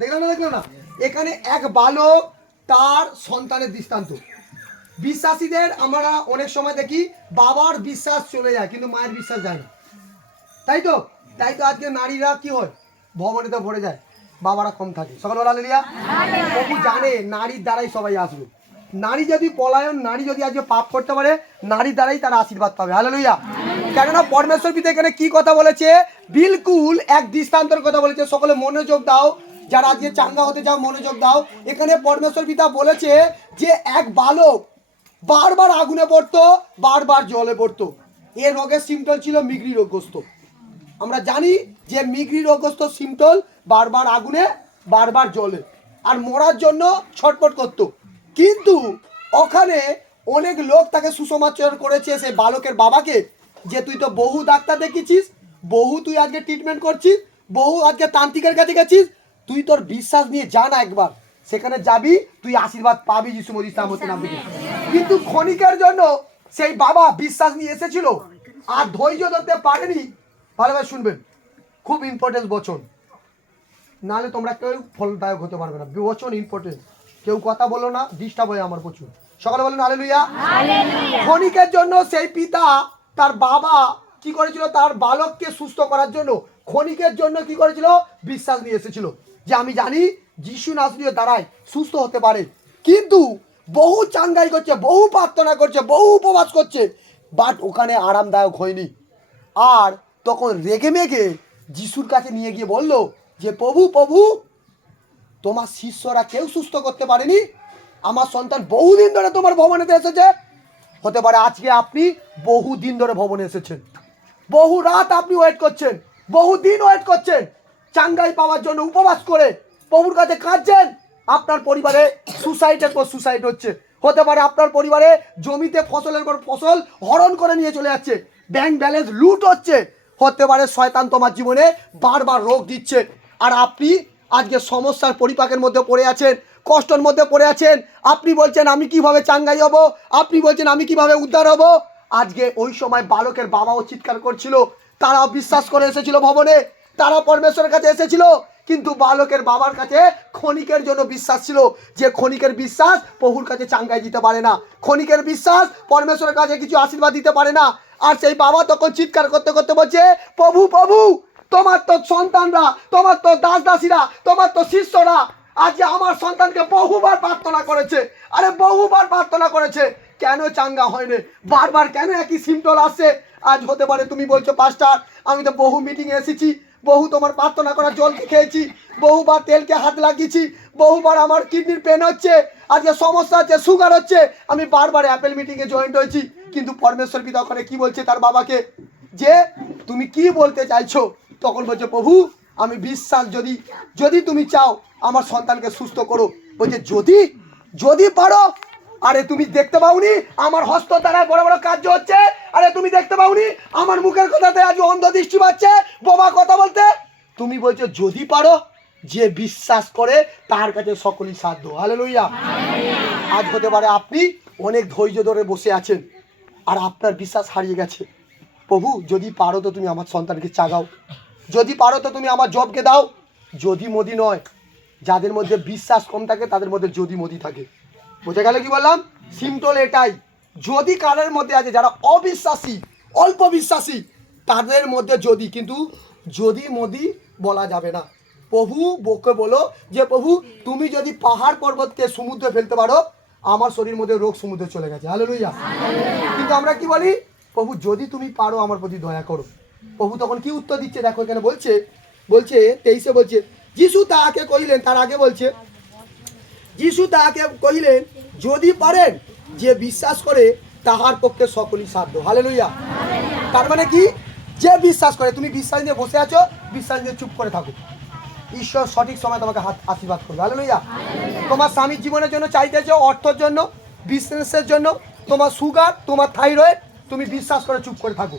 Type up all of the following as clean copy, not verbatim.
দেখলাম না এখানে এক বালক তার সন্তানের দৃষ্টান্ত। বিশ্বাসীদের আমরা অনেক সময় দেখি বাবার বিশ্বাস চলে যায় কিন্তু মায়ের বিশ্বাস যায় না, তাই তো আজকে নারীরা কি হয়, ভবনেতে ভরে যায়, বাবারা কম থাকে। সকালবেলা লিয়া প্রভু জানে নারীর দ্বারাই সবাই আসবে। নারী যদি পলায়ন, নারী যদি আজকে পাপ করতে পারে, নারীর দ্বারাই তারা আশীর্বাদ পাবে। হালেলুয়া। কেননা পরমেশ্বর পিতা এখানে কি কথা বলেছে, বিলকুল এক দৃষ্টান্তর কথা বলেছে। সকলে মনোযোগ দাও, যারা আজকে চাঙ্গা হতে যাও মনোযোগ দাও। এখানে পরমেশ্বর পিতা বলেছে যে এক বালক বারবার আগুনে পড়তো, বারবার জলে পড়তো। এর রোগের সিমটল ছিল মিগ্রি রোগগ্রস্ত। আমরা জানি যে মিগ্রি রোগগ্রস্ত সিমটল বারবার আগুনে, বারবার জলে, আর মরার জন্য ছটফট করতো। কিন্তু ওখানে অনেক লোক তাকে সুসমাচার করেছে সেই বালকের বাবাকে, যে তুই তো বহু ডাক্তার দেখিছিস, বহু তুই আজকে ট্রিটমেন্ট করছিস, বহু আজকে তান্ত্রিকের কাছে গেছিস, তুই তোর বিশ্বাস নিয়ে যা না একবার, সেখানে যাবি, তুই আশীর্বাদ পাবি যিশু মসির নাম থেকে। কিন্তু ক্ষণিকের জন্য সেই বাবা বিশ্বাস নিয়ে এসেছিল আর ধৈর্য ধরতে পারেনি। ভালোভাবে শুনবেন, খুব ইম্পর্টেন্ট বচন, নাহলে তোমরা কেউ ফলদায়ক হতে পারবে না। বচন ইম্পর্টেন্ট, কেউ কথা বলো না, ডিস্টার্ব হয় আমার প্রচুর। সকালে বলেন হালেলুয়া। ক্ষণিকের জন্য সেই পিতা, তার বাবা কি করেছিল, তার বালককে সুস্থ করার জন্য ক্ষণিকের জন্য কি করেছিল, বিশ্বাস নিয়ে এসেছিল যে আমি জানি যিশু নাসরীয় দ্বারাই সুস্থ হতে পারে। কিন্তু বহু চাঙ্গাই করছে, বহু প্রার্থনা করছে, বহু উপবাস করছে, বাট ওখানে আরামদায়ক হয়নি। আর তখন রেগে মেগে যিশুর কাছে নিয়ে গিয়ে বলল যে প্রভু, তোমার শিষ্যরা কেউ সুস্থ করতে পারেনি, আমার সন্তান বহুদিন ধরে তোমার ভবনেতে এসেছে। হতে পারে আজকে আপনি বহুদিন ধরে ভবনে এসেছেন, বহু রাত আপনি ওয়েট করছেন, বহু দিন ওয়েট করছেন, চাঙ্গাই পাওয়ার জন্য উপবাস করে প্রভুর কাছে কাঁদছেন। আপনার পরিবারে সুসাইডের পর সুসাইড হচ্ছে, হতে পারে আপনার পরিবারে জমিতে ফসলের পর ফসল হরণ করে নিয়ে চলে যাচ্ছে, ব্যাংক ব্যালেন্স লুট হচ্ছে, হতে পারে শয়তান তোমার জীবনে বারবার রোগ দিচ্ছে, আর আপনি আজকে সমস্যার পরিপাকের মধ্যে পড়ে আছেন, কষ্টের মধ্যে পড়ে আছেন। আপনি বলছেন আমি কিভাবে চাঙ্গাই হব, আপনি বলছেন আমি কিভাবে উদ্ধার হব। আজকে ওই সময় বালকের বাবাও চিৎকার করছিল, তারাও বিশ্বাস করে এসেছিল ভবনে, তারা পরমেশ্বরের কাছে এসেছিল। কিন্তু বালকের বাবার কাছে ক্ষণিকের জন্য বিশ্বাস ছিল, যে ক্ষণিকের বিশ্বাস প্রভুর কাছে চাঙ্গাই দিতে পারে না, ক্ষণিকের বিশ্বাস পরমেশ্বরের কাছে কিছু আশীর্বাদ দিতে পারে না। আর সেই বাবা তখন চিৎকার করতে করতে বলছে প্রভু, তোমার তো সন্তানরা, তোমার তো দাস দাসীরা, তোমার তো শিষ্যরা আজকে আমার সন্তানকে বহুবার প্রার্থনা করেছে, আরে বহুবার প্রার্থনা করেছে, কেন চাঙ্গা হয়নি, বারবার কেন একই সিমটল আসছে। আজ হতে পারে তুমি বলছো পাস্টার আমি তো বহু মিটিংয়ে এসেছি, বহু তোমার প্রার্থনা করার জলকে খেয়েছি, বহুবার তেলকে হাত লাগিয়েছি, বহুবার আমার কিডনির পেন হচ্ছে, আজকে সমস্যা হচ্ছে, সুগার হচ্ছে, আমি বারবার অ্যাপেল মিটিংয়ে জয়েন্ট হয়েছি। কিন্তু পরমেশ্বর পিতা ওখানে কি বলছে তার বাবাকে, যে তুমি কি বলতে চাইছো? তখন বলছে প্রভু আমি বিশ্বাস, যদি তুমি চাও আমার সন্তানকে সুস্থ করো। বলছে যদি পারো। আরে তুমি দেখতে পাওনি আমার হস্ত দ্বারা বড় বড় কার্য হচ্ছে, আরে তুমি দেখতে পাওনি আমার মুখের কথাতে আজ অন্ধ দৃষ্টি পাচ্ছে, বোবা কথা বলতে, তুমি বলছো যদি পারো। যে বিশ্বাস করে তার কাছে সকলই সাধ্য। হালেলুয়া। আজ হতে পারে আপনি অনেক ধৈর্য ধরে বসে আছেন আর আপনার বিশ্বাস হারিয়ে গেছে। প্রভু যদি পারো তো তুমি আমার সন্তানকে চাগাও, যদি পারো তো তুমি আমার জবকে দাও। যদি মোদি নয়, যাদের মধ্যে বিশ্বাস কম থাকে তাদের মধ্যে যদি মোদি থাকে। বোঝা গেল কি বললাম? সিম্পল এটাই। যদি কারের মধ্যে আছে যারা অবিশ্বাসী, অল্প বিশ্বাসী, তাদের মধ্যে যদি, কিন্তু যদি মোদি বলা যাবে না। প্রভু বকে বলো যে প্রভু তুমি যদি পাহাড় পর্বতকে সমুদ্রে ফেলতে পারো, আমার শরীর মধ্যে রোগ সমুদ্রে চলে গেছে। হালেলুয়া। কিন্তু আমরা কি বলি, প্রভু যদি তুমি পারো আমার প্রতি দয়া করো। প্রভু তখন কি উত্তর দিচ্ছে দেখো, এখানে বলছে 23 বলছে যিশু তাহাকে কহিলেন, তার আগে বলছে যিশু তাহাকে কহিলেন যদি পারেন, যে বিশ্বাস করে তাহার পক্ষে সকলই সাধ্য। হালেলুয়া। তার মানে কি, যে বিশ্বাস করে, তুমি বিশ্বাস নিয়ে বসে আছো, বিশ্বাস নিয়ে চুপ করে থাকো, ঈশ্বর সঠিক সময় তোমাকে আশীর্বাদ করবে। হালেলুয়া। তোমার স্বামীর জীবনের জন্য চাইতেছো, অর্থের জন্য, বিজনেসের জন্য, তোমার সুগার, তোমার থাইরয়েড, তুমি বিশ্বাস করে চুপ করে থাকো।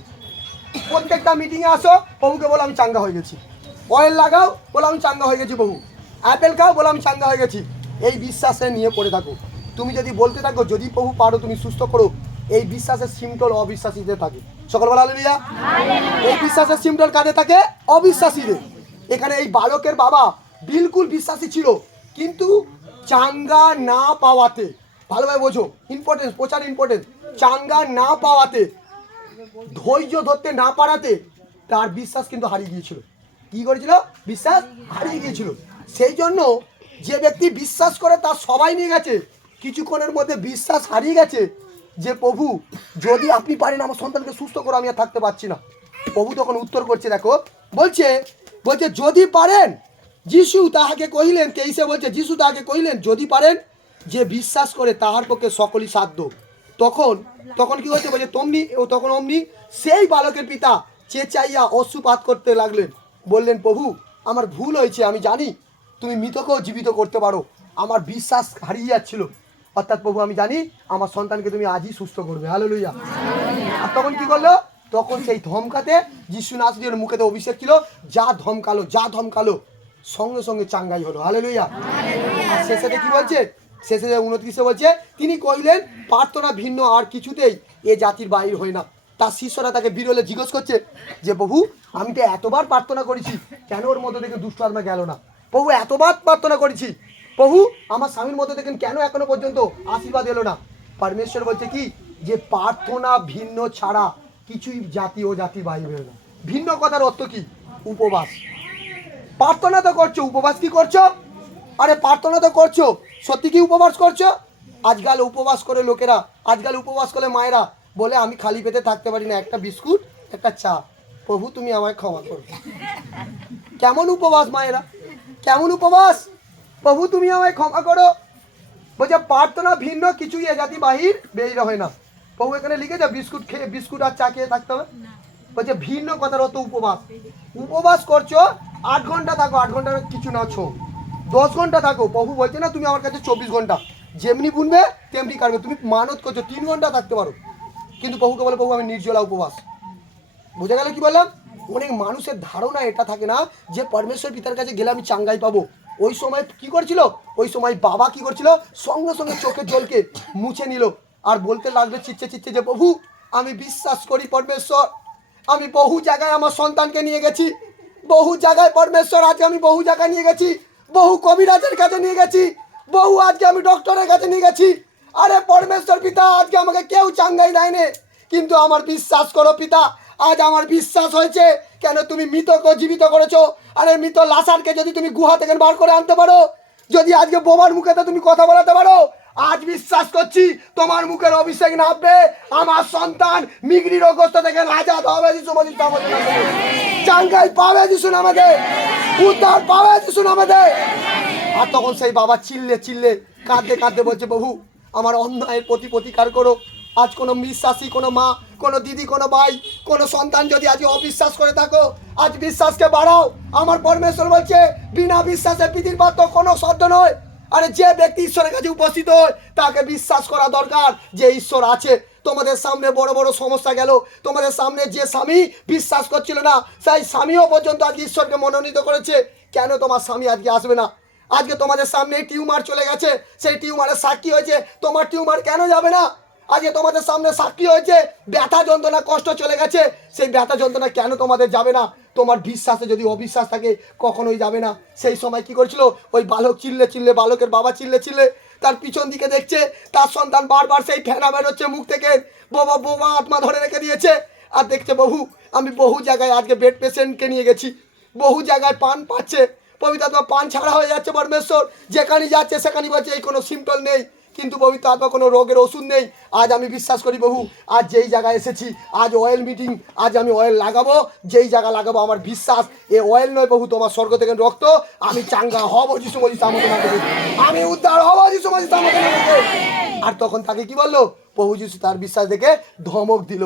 প্রত্যেকটা মিটিংয়ে আসো, প্রভুকে বলো আমি চাঙ্গা হয়ে গেছি, অয়েল লাগাও, বলো আমি চাঙ্গা হয়ে গেছি, বহু অ্যাপেল খাও, বলো আমি চাঙ্গা হয়ে গেছি। এই বিশ্বাসে নিয়ে পড়ে থাকো। তুমি যদি বলতে থাকো যদি প্রভু পারো তুমি সুস্থ করো, এই বিশ্বাসের সিমটল অবিশ্বাসীদের থাকে। সকলবেলা হালেলুয়া। এই বিশ্বাসের সিমটল কাদের থাকে? অবিশ্বাসীদের। এখানে এই বালকের বাবা বিলকুল বিশ্বাসী ছিল, কিন্তু চাঙ্গা না পাওয়াতে, ভালোভাবে বোঝো, ইম্পর্টেন্স, প্রচার ইম্পর্টেন্স, চাঙ্গা না পাওয়াতে, ধৈর্য ধরতে না পারাতে তার বিশ্বাস কিন্তু হারিয়ে গিয়েছিল। কি করেছিল? বিশ্বাস হারিয়ে গিয়েছিল। সেই জন্য যে ব্যক্তি বিশ্বাস করে তার সবাই নিয়ে গেছে, কিছুক্ষণের মধ্যে বিশ্বাস হারিয়ে গেছে যে প্রভু যদি আপনি পারেন আমার সন্তানকে সুস্থ করো, আমি আর থাকতে পারছি না। প্রভু তখন উত্তর করছে, দেখো বলছে যদি পারেন, যিশু তাহাকে কহিলেন, 23 বলছে, যিশু তাহাকে কহিলেন যদি পারেন, যে বিশ্বাস করে তাহার পক্ষে সকলই সাধ্য। তখন কি হচ্ছে? বলছে তখন অমনি সেই বালকের পিতা চেঁচাইয়া অশ্রুপাত করতে লাগলেন, বললেন, প্রভু আমার ভুল হয়েছে, আমি জানি তুমি মৃতকেও জীবিত করতে পারো, আমার বিশ্বাস হারিয়ে যাচ্ছিল। অর্থাৎ প্রভু আমি জানি আমার সন্তানকে তুমি আজই সুস্থ করবে। হালেলুয়া। আর তখন কি করলো? তখন সেই ধমকাতে, যিশু নাসরীর মুখেতে অভিষেক ছিল, যা ধমকালো সঙ্গে সঙ্গে চাঙ্গাই হলো। হালেলুয়া। আর শেষে কি বলছে? শেষে 29 বলছে, তিনি কহিলেন, প্রার্থনা ভিন্ন আর কিছুতেই এ জাতির বাহির হয় না। তার শিষ্যরা তাকে বিরলে জিজ্ঞেস করছে যে প্রভু আমি তো এতবার প্রার্থনা করেছি, কেন ওর মধ্যে থেকে দুষ্ট আত্মা গেল না? প্রভু এতবার প্রার্থনা করেছি, প্রভু আমার স্বামীর মধ্যে দেখেন কেন এখনো পর্যন্ত আশীর্বাদ এলো না? পরমেশ্বর বলছে কি, যে প্রার্থনা ভিন্ন ছাড়া কিছুই জাতি ও জাতি বাহির হয় না। ভিন্ন কথার অর্থ কি? উপবাস। প্রার্থনা তো করছো, উপবাস কি করছো? আরে প্রার্থনা তো করছো, সত্যি কি উপবাস করছো? আজকাল উপবাস করে লোকেরা, আজকাল উপবাস করে মায়েরা বলে আমি খালি পেটে থাকতে পারি না, একটা বিস্কুট একটা চা, প্রভু তুমি আমায় ক্ষমা করো। কেমন উপবাস মায়েরা, কেমন উপবাস? প্রভু তুমি আমায় ক্ষমা করো। বলছে প্রার্থনা ভিন্ন কিছুই এ জাতি বাহির বেরিয়ে হয় না। প্রভু এখানে লিখেছে বিস্কুট আর চা খেয়ে থাকতে হবে? বলছে ভিন্ন কথার অত উপবাস। উপবাস করছো 8 ঘন্টা থাকো, 8 ঘন্টার কিছু না, 10 ঘন্টা থাকো। প্রভু বলছে না তুমি আমার কাছে 24 ঘন্টা, যেমনি বুনবে তেমনি কাটবে। তুমি মানত করছো 3 ঘন্টা থাকতে পারো, কিন্তু প্রভুকে বলে প্রভু আমি নির্জলা উপবাস। বুঝে গেলে কি বললাম? অনেক মানুষের ধারণা এটা থাকে না যে পরমেশ্বর পিতার কাছে গেলে আমি চাঙ্গাই পাবো। ওই সময় কি করছিল? ওই সময় বাবা কি করছিল? সঙ্গে সঙ্গে চোখের জলকে মুছে নিল আর বলতে লাগলো চিচ্ছে যে প্রভু আমি বিশ্বাস করি পরমেশ্বর, আমি বহু জায়গায় আমার সন্তানকে নিয়ে গেছি, বহু জায়গায় পরমেশ্বর আজকে আমি বহু জায়গায় নিয়ে গেছি, বহু কবিরাজের কাছে নিয়ে গেছি, বহু আজকে আমি ডক্টরের কাছে নিয়ে গেছি। আরে পরমেশ্বর পিতা আজকে আমাকে কেউ চাঙ্গাই দেয়নি, কিন্তু আমার বিশ্বাস করো পিতা, আজ আমার বিশ্বাস হয়েছে। কেন? তুমি মৃতকে জীবিত করেছো। আরে মৃত লাশারকে যদি তুমি গুহা থেকে বার করে আনতে পারো, যদি আজকে বোমার মুখেতে তুমি কথা বলাতে পারো, আজ বিশ্বাস করছি তোমার মুখের অভিষেক নামবে, আমার সন্তান মিগরি রোগগ্রস্ত থেকে আজাদ হবে। যিশু মসিদ আমাদের চাঙ্গাই পাবে, যিশু আমাদের উদ্ধার পাবে, যিশু আমাদের। আর তখন সেই বাবা চিল্লে কাঁদতে বলছে প্রভু আমার অন্যায়ের প্রতিকার করো। আজ কোনো বিশ্বাসী, কোনো মা, কোনো দিদি, কোনো ভাই, কোনো সন্তান যদি আজ অবিশ্বাস করে থাকো, আজ বিশ্বাসকে বাড়াও। আমার পরমেশ্বর বলছে বিনা বিশ্বাসে পৃথিবীর পাত্র কোনো শব্দ নয়। আরে যে ব্যক্তি ঈশ্বরের কাছে উপস্থিত হয় তাকে বিশ্বাস করা দরকার যে ঈশ্বর আছে। তোমাদের সামনে বড় বড় সমস্যা গেল, তোমাদের সামনে যে স্বামী বিশ্বাস করছিল না সেই স্বামীও পর্যন্ত আজকে ঈশ্বরকে মনোনীত করেছে। কেন তোমার স্বামী আজকে আসবে না? আজকে তোমাদের সামনে টিউমার চলে গেছে, সেই টিউমারের সাক্ষী হয়েছে, তোমার টিউমার কেন যাবে না? আজকে তোমাদের সামনে সাক্ষী হয়েছে ব্যথা যন্ত্রণা কষ্ট চলে গেছে, সেই ব্যথা যন্ত্রণা কেন তোমাদের যাবে না? তোমার বিশ্বাসে যদি অবিশ্বাস থাকে কখনোই যাবে না। সেই সময় কি করছিল? ওই বালক চিল্লে বালকের বাবা চিল্লে তার পিছন দিকে দেখছে, তার সন্তান বারবার সেই ফেনা বেরোচ্ছে মুখ থেকে, বোবা আত্মা ধরে রেখে দিয়েছে। আর দেখছে বহু, আমি বহু জায়গায় আজকে বেড পেশেন্টকে নিয়ে গেছি, বহু জায়গায় পান পাচ্ছে, পবিত্র আত্মা পান ছাড়া হয়ে যাচ্ছে পরমেশ্বর, যেখানে যাচ্ছে সেখানে বলছে এই কোনো সিমটম নেই, কিন্তু পবিত্র আত্মা কোনো রোগের ওষুধ নেই। আজ আমি বিশ্বাস করি বহু, আজ যেই জায়গায় এসেছি, আজ অয়েল মিটিং, আজ আমি অয়েল লাগাবো, যেই জায়গা লাগাবো আমার বিশ্বাস এ অয়েল নয় বহু, তোমার স্বর্গ থেকে রক্ত, আমি চাঙ্গা হব যিশু মসিদ আমাকে, আমি উদ্ধার হব যিশু মসিদ আমাকে। আর তখন তাকে কি বললো? প্রভু যিশু তার বিশ্বাস দেখে ধমক দিল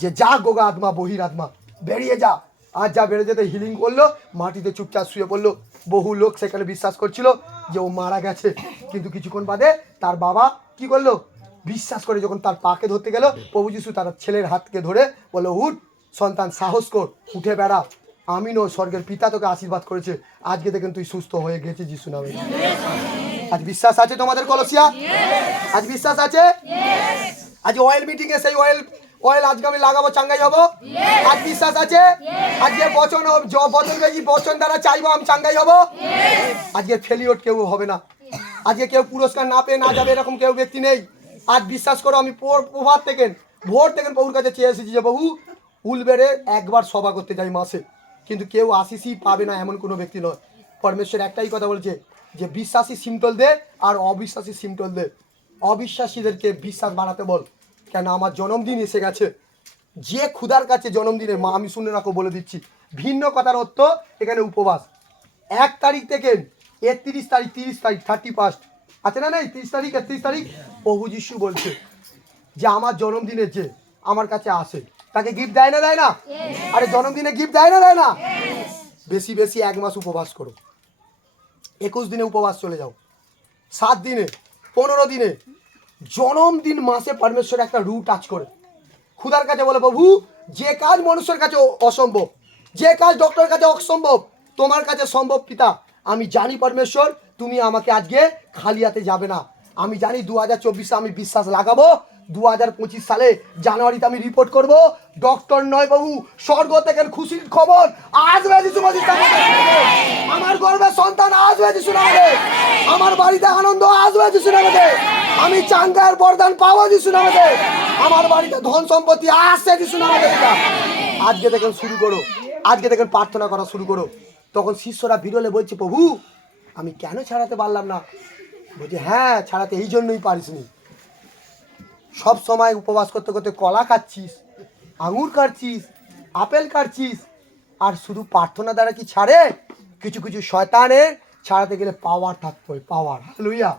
যে যা গোগা আত্মা বহির আত্মা বেরিয়ে যা। আর যা বেড়ে যেতে হিলিং করলো, মাটিতে চুপচাপ শুয়ে পড়লো। বহু লোক সেখানে বিশ্বাস করছিল যে ও মারা গেছে, কিন্তু কিছুক্ষণ বাদে তার বাবা কি করলো? বিশ্বাস করে যখন তার পাকে ধরতে গেল, প্রভু যিশু তার ছেলের হাতকে ধরে বললো উঠ সন্তান, সাহস কর, উঠে বেড়া, আমি নয় স্বর্গের পিতা তোকে আশীর্বাদ করেছে, আজকে দেখেন তুই সুস্থ হয়ে গেছিস যিশু নামে। আজ বিশ্বাস আছে তোমাদের কলসিয়া? আজ বিশ্বাস আছে? আজ অয়েল মিটিংয়ে সেই অয়েল আজকে আমি লাগাবো, চাঙ্গাই হবো। আজ বিশ্বাস আছে? আজকে বচন বচন দ্বারা চাইবো আমি চাঙ্গাই হবো। আজকে ফেলিওর কেউ হবে না, আজকে কেউ পুরস্কার না পেয়ে না যাবে এরকম কেউ ব্যক্তি নেই। আজ বিশ্বাস করো, আমি প্রভাত থেকে ভোর থেকে প্রভুর কাছে চেয়ে এসেছি যে প্রভু উলবেড়ে একবার সভা করতে যাই মাসে, কিন্তু কেউ আশিসই পাবে না এমন কোনো ব্যক্তি নয়। পরমেশ্বর একটাই কথা বলছে যে বিশ্বাসী সিমটল দে আর অবিশ্বাসী সিমটল দে। অবিশ্বাসীদেরকে বিশ্বাস বাড়াতে বল, কেন আমার জন্মদিন এসে গেছে। যে ক্ষুধার কাছে জন্মদিনে মা আমি শুনে রাখো বলে দিচ্ছি, ভিন্ন কথার অর্থ এখানে উপবাস 1 তারিখ থেকে 31 তারিখ 30 তারিখ 31 আছে না, নাই 30 তারিখ 31 তারিখ প্রভু যিশু বলছে যে আমার জন্মদিনে যে আমার কাছে আসে তাকে গিফট দেয় না, দেয় না? আরে জন্মদিনে গিফট দেয় না, দেয় না? বেশি বেশি 1 মাস উপবাস করো, 21 দিনে উপবাস চলে যাও, 7 দিনে 15 দিনে জন্মদিন মাসে পরমেশ্বর একটা রু টাচ করে খুদার কাছে বলে প্রভু যে কাজ মানুষের কাছে অসম্ভব, যে কাজ ডক্টরের কাছে অসম্ভব, তোমার কাছে সম্ভব পিতা। আমি জানি পরমেশ্বর তুমি আমাকে আজকে খালি হাতে যাবে না। আমি জানি 2024 আমি বিশ্বাস লাগাবো, 2025 সালে জানুয়ারিতে আমি রিপোর্ট করব ডক্টর নয় বাবু, স্বর্গ থেকে খুশির খবর আসবে যিশু মসির নামে। আমার গর্ভে সন্তান আসবে যিশু নামে, আমার বাড়িতে আনন্দ আসবে যিশু নামে, আমি চাঙ্গার বরদান পাবো যিশু নামে, আমার বাড়িতে ধন সম্পত্তি আসছে যিশু নামে। আজকে দেখেন শুরু করো, আজকে দেখেন প্রার্থনা করা শুরু করো। তখন শিষ্যরা বিরলে বলছে প্রভু আমি কেন ছাড়াতে পারলাম না? বলছে হ্যাঁ ছাড়াতে এই জন্যই পারিসনি, সব সময় উপবাস করতে করতে কলা খাচ্ছিস, আঙুর কাটছিস, আপেল কাটছিস, আর শুধু প্রার্থনা দ্বারা কি ছাড়ে? কিছু কিছু শয়তানের ছাড়াতে গেলে পাওয়ার থাকতে হয়, পাওয়ার। হালেলুয়া,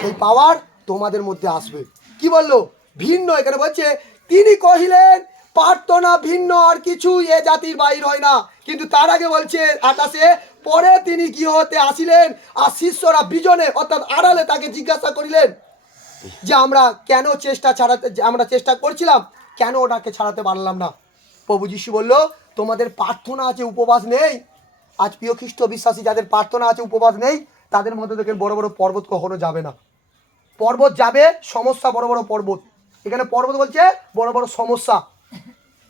সেই পাওয়ার তোমাদের মধ্যে আসবে। কি বললো? ভিন্ন, এখানে বলছে তিনি কহিলেন প্রার্থনা ভিন্ন আর কিছু এ জাতির বাহির হয় না। কিন্তু তার আগে বলছে 28-এ পরে তিনি গৃহ হতে আসিলেন আর শিষ্যরা বিজনে অর্থাৎ আড়ালে তাকে জিজ্ঞাসা করিলেন যে আমরা কেন আমরা চেষ্টা করছিলাম, কেন ওটাকে ছাড়াতে পারলাম না? প্রভু যিশু বলল তোমাদের প্রার্থনা আছে, উপবাস নেই। আজ প্রিয় খ্রিস্ট বিশ্বাসী যাদের প্রার্থনা আছে, উপবাস নেই, তাদের মধ্যে দেখেন বড় বড় পর্বত কখনো যাবে না। পর্বত যাবে, সমস্যা বড় বড় পর্বত। এখানে পর্বত বলছে বড় বড় সমস্যা।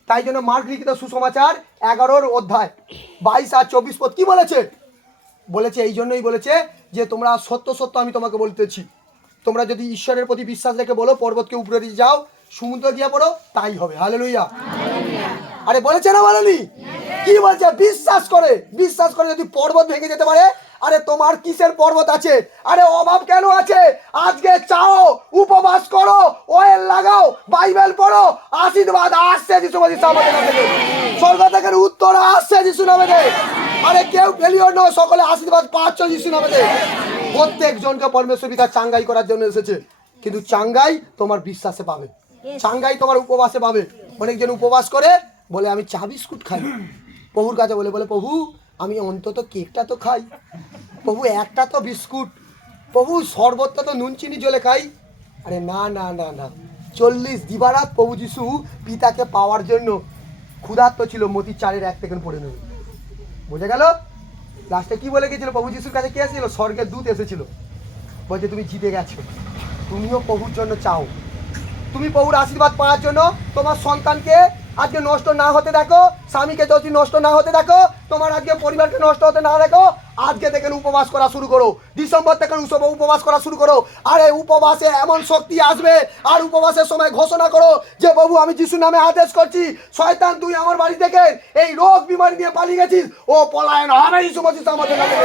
তাই জন্য মার্ক লিখিত সুসমাচার 11 অধ্যায় 22 আর 24 পদ কি বলেছে? বলেছে এই জন্যই বলেছে যে তোমরা সত্য সত্য আমি তোমাকে বলতেছি, তোমরা যদি ঈশ্বরের প্রতি বিশ্বাস রেখে বলো পর্বতকে উপরে দিয়ে যাও, সমুদ্র গিয়ে পড়ো, তাই হবে। হালেলুয়া। আরে বলেছে না বলেনি? কি বলছে? বিশ্বাস করে, বিশ্বাস করে যদি পর্বত ভেঙে যেতে পারে, আরে তোমার কিসের পর্বত আছে? আরে অভাব কেন আছে? আজকে চাও, উপবাস করো, অয়েল লাগাও, বাইবেল পড়ো, আশীর্বাদ আসছে যিশু মসির নামে, স্বর্গ থেকে উত্তর আসছে যিশু নামে। আরে কেউ ফেলিওর নয়, সকলে আশীর্বাদ পাচ্ছ যিশু নামে। প্রত্যেক জনকে পরমেশ্বর পিতা চাঙ্গাই করার জন্য এসেছে, কিন্তু চাঙ্গাই তোমার বিশ্বাসে পাবে, চাঙ্গাই তোমার উপবাসে পাবে। অনেকজন উপবাস করে বলে আমি চা বিস্কুট খাই, প্রভুর কাছে বলে বলে প্রভু আমি অন্তত কেকটা তো খাই, প্রভু একটা তো বিস্কুট, প্রভু শরবতটা তো নুন চিনি জলে খাই। আরে না না না না, 40 দিবারাত প্রভু যিশু পিতাকে পাওয়ার জন্য ক্ষুধার্ত ছিল, মতি 4-1 থেকে পড়ে নেবে। বুঝে গেল? লাস্টে কি বলে গেছিল? প্রভু যিশুর কাছে কে এসেছিল? স্বর্গের দূত এসেছিল, বলছে তুমি জিতে গেছো, তুমিও প্রভুর জন্য চাও, তুমি প্রভুর আশীর্বাদ পাওয়ার জন্য তোমার সন্তানকে আজকে নষ্ট না হতে দেখো, স্বামীকে যদি নষ্ট না হতে দেখো, তোমার আজকে পরিবারকে নষ্ট হতে না দেখো, আজকে থেকে উপবাস করা শুরু করো, ডিসেম্বর থেকে উপবাস করা শুরু করো। আর এই উপবাসে এমন শক্তি আসবে, আর উপবাসের সময় ঘোষণা করো যে প্রভু আমি যিশুর নামে আদেশ করছি, শয়তান তুই আমার বাড়ি থেকে এই রোগ বিমারি নিয়ে পালিয়ে গেছিস, ও পলায়ন হবে যিশু মসির নামে।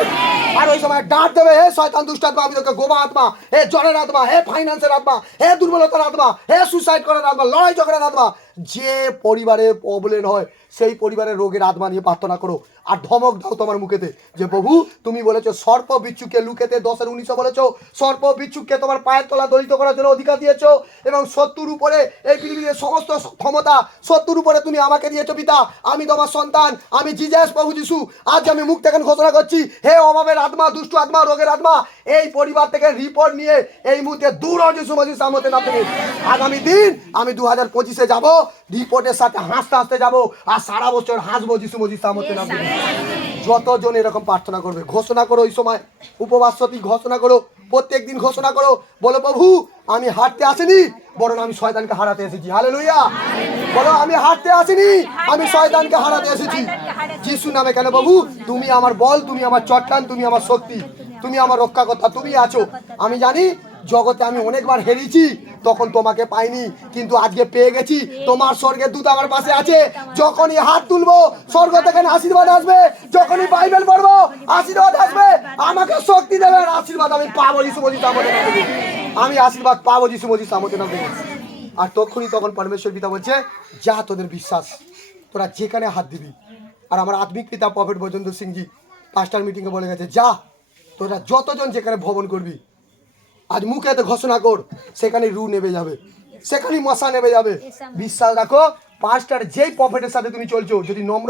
আর ওই সময় ডাঁট দেবে, হে শয়তান দুষ্ট আত্মা, আমি তোকে গোমা আত্মা, হে জ্বরের আত্মা, হে ফাইন্যান্সের আত্মা, হে দুর্বলতার আত্মা, হে সুসাইড করার আত্মা, লড়াই ঝগড়ার আত্মা, যে পরিবারে প্রবলেম হয় সেই পরিবারের রোগের আত্মা নিয়ে প্রার্থনা করো। আর ধমক দাও তোমার মুখেতে যে প্রভু তুমি বলেছো সর্প বিচ্ছুকে লুকেতে 10-19 বলেছো সর্প বিচ্ছুককে তোমার পায়ের তলা দলিত করার জন্য অধিকার দিয়েছো, এবং শত্রুর উপরে এই পৃথিবীর সমস্ত ক্ষমতা শত্রুর উপরে তুমি আমাকে দিয়েছো পিতা। আমি তোমার সন্তান, আমি জিজাস প্রভু যিশু, আজ আমি মুখ থেকে ঘোষণা করছি, হে অভাবের আত্মা, দুষ্ট আত্মা, রোগের আত্মা, এই পরিবার থেকে রিপোর্ট নিয়ে এই মুহূর্তে দূর হ যিশু মসির সামনে না থেকে। আগামী দিন আমি 2025-এ যাবো, রিপোর্টের সাথে হাসতে হাসতে যাবো, আর সারা বছর হাসবো যিশু মসির সামনে না থেকে। যতজন এরকম প্রার্থনা করবে ঘোষণা করো, ওই সময় উপবাস সতী ঘোষণা করো, প্রত্যেক দিন ঘোষণা করো, বলো প্রভু আমি হাঁটতে আসিনি, বরং আমি শয়তানকে হারাতে এসেছি। হালেলুয়া। বলো, আমি হাঁটতে আসিনি, আমি শয়তানকে হারাতে এসেছি। যিশু নামে। কেন বাবু? তুমি আমার বল, তুমি আমার চট্টান, তুমি আমার শক্তি, তুমি আমার রক্ষাকর্তা, তুমি আছো। আমি জানি জগতে আমি অনেকবার হেরেছি, তখন তোমাকে পাইনি, কিন্তু আজকে পেয়ে গেছি। তোমার স্বর্গের দূত আমার পাশে আছে। যখনই হাত তুলবো স্বর্গ থেকে আশীর্বাদ আসবে, যখনই বাইবেল পড়বো আশীর্বাদ আসবে, আমাকে শক্তি দেবেন, আশীর্বাদ আমি পাবো। যিশু মসজিদ আমাদের নামে। আমি আশীর্বাদ পাবো যিশু মসজিদ আমাদের নামে। আর তখন পরমেশ্বর পিতা বলছে, যা তোদের বিশ্বাস, তোরা যেখানে হাত দিবি। আর আমার আত্মিক পিতা প্রফেট বৈজেন্দ্র সিংজি পাস্টার মিটিংয়ে বলে গেছে, যা তোরা যতজন যেখানে ভ্রমণ করবি, আজ মুখেতে ঘোষণা কর, সেখানে রু নেবে যাবে, সেখানে মশা নেবে যাবে। বিশ্বাস রাখো, পাস্টার যেই প্রফেটের সাথে তুমি চলছো, যদি নম্র